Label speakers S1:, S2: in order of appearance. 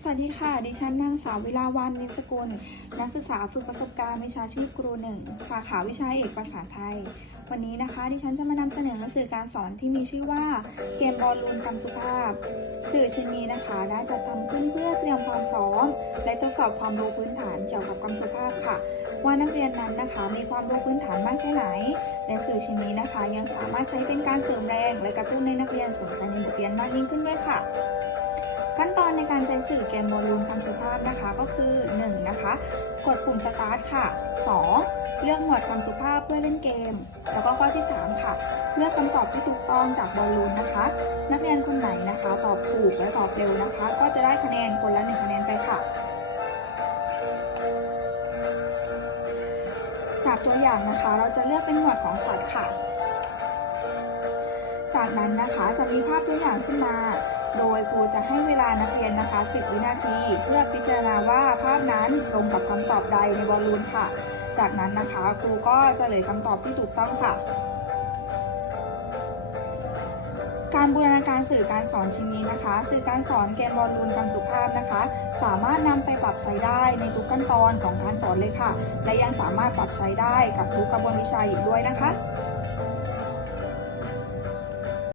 S1: สวัสดีค่ะ ดิฉันนางสาววิลาวันนิสกุล นักศึกษาฝึกประสบการณ์วิชาชีพครูหนึ่ง สาขาวิชาเอกภาษาไทย วันนี้นะคะ ดิฉันจะมานำเสนอสื่อการสอนที่มีชื่อว่า เกมบอลลูนคำสุภาพ สื่อชิ้นนี้นะคะ ได้จัดทำขึ้นเพื่อเตรียมความพร้อม และทดสอบความรู้พื้นฐานเกี่ยวกับคำสุภาพค่ะ ว่านักเรียนนั้นนะคะ มีความรู้พื้นฐานมากแค่ไหน และสื่อชิ้นนี้นะคะ ยังสามารถใช้เป็นการเสริมแรง และกระตุ้นในนักเรียนสนใจในบทเรียนมากยิ่งขึ้นด้วยค่ะ ขั้นตอนในการใช้สื่อเกมบอลลูนคำสุภาพนะคะก็คือ 1. นะคะ กดปุ่มสตาร์ทค่ะ 2. เลือกหมวดคำสุภาพเพื่อเล่นเกม แล้วก็ข้อที่ 3 ค่ะ เลือกคำตอบที่ถูกต้องจากบอลลูนนะคะ นักเรียนคนไหนนะคะ ตอบถูกและตอบเร็วนะคะ ก็จะได้คะแนนคนละ1คะแนนไปค่ะ จากตัวอย่างนะคะ เราจะเลือกเป็นหมวดของสัตว์ค่ะ จากนั้นนะคะจะมีภาพตัวอย่างขึ้นมา โดยครูจะให้เวลานักเรียนนะคะ 10 วินาที เพื่อพิจารณาว่าภาพนั้นตรงกับคำตอบใดในบอลลูนค่ะ จากนั้นนะคะครูก็จะเลยคำตอบที่ถูกต้องค่ะการบูรณาการสื่อการสอนชิ้นนี้นะคะ สื่อการสอนเกมบอลลูนคำสุภาพนะคะ สามารถนำไปปรับใช้ได้ในทุกขั้นตอนของการสอนเลยค่ะ และยังสามารถปรับใช้ได้กับทุกกระบวนวิชาอีกด้วยนะคะ